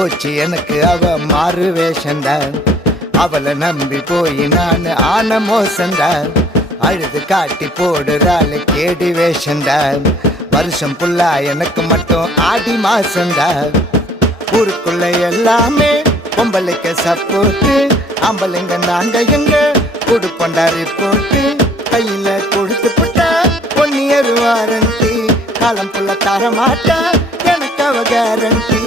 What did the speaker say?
போச்சு எனக்கு அவ மாறு வேஷந்தா. அவளை நம்பி போய் நான் ஆன மோசந்தா. அழுது காட்டி போடுறாள் கேடி வேஷந்தா. வருஷம் புல்லா எனக்கு மட்டும் ஆடி மாசந்தா. ஊருக்குள்ள எல்லாமே பொம்பளைக்கு சப்போர்ட்டு. ஆம்பளைங்க நாங்க எங்க கொடுப்பண்டாரி போட்டு. கையில கொடுத்து புட்டா 1 year வாரண்டி. காலம் புள்ள தர மாட்டா எனக்கு அவ கேரண்டி.